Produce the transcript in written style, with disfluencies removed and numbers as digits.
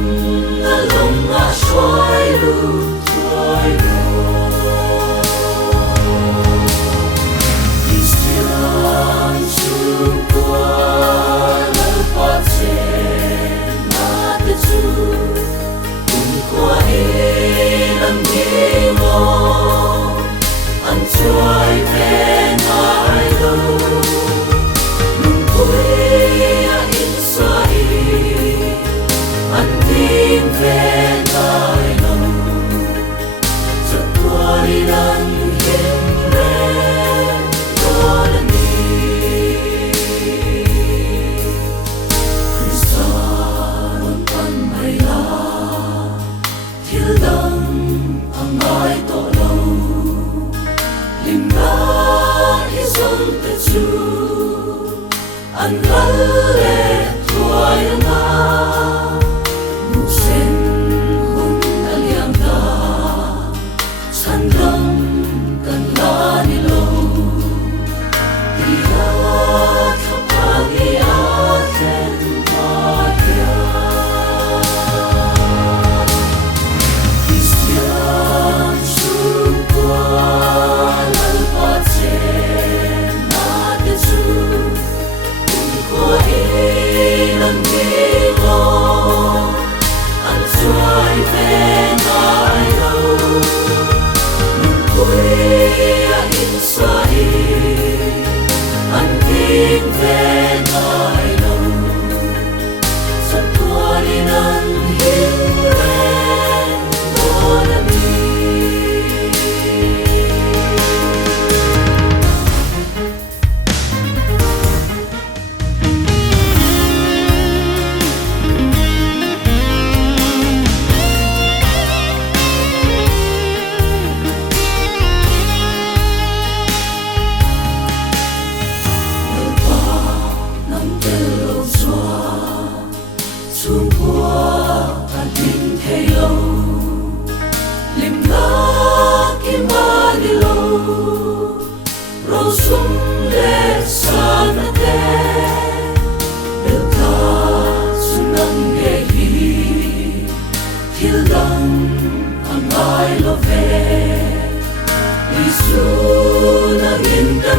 lung a xoay lu thoại Christian chung qua lỡ qua trên mà te chu cùng qua làm đi mong anh trôi về ngài đâu nung quê in xoay anh tìm về ngài đâu chợt qua đi đang hiên lên đó là đi Christian con mày la thiếu đắng ang ngài tổ lâu lim na isong te chu an galle thoại nga mu sen hun aliam da chan ram kan la ni lo ti ha thapa ni a ken pa ya Christian chung qua lal pa chen na te chu qua lần đi lo anh xoay về ngài đâu nung quê in xoay anh tìm về ngài đâu sắp qua đi nắng hiên lên đó là đi chung qua an ninh thay lâu lim na kim ma đi lâu rau sum le san te được ta sun nang ge hi thiếu đắng ang ai lo về Isu nang in tâm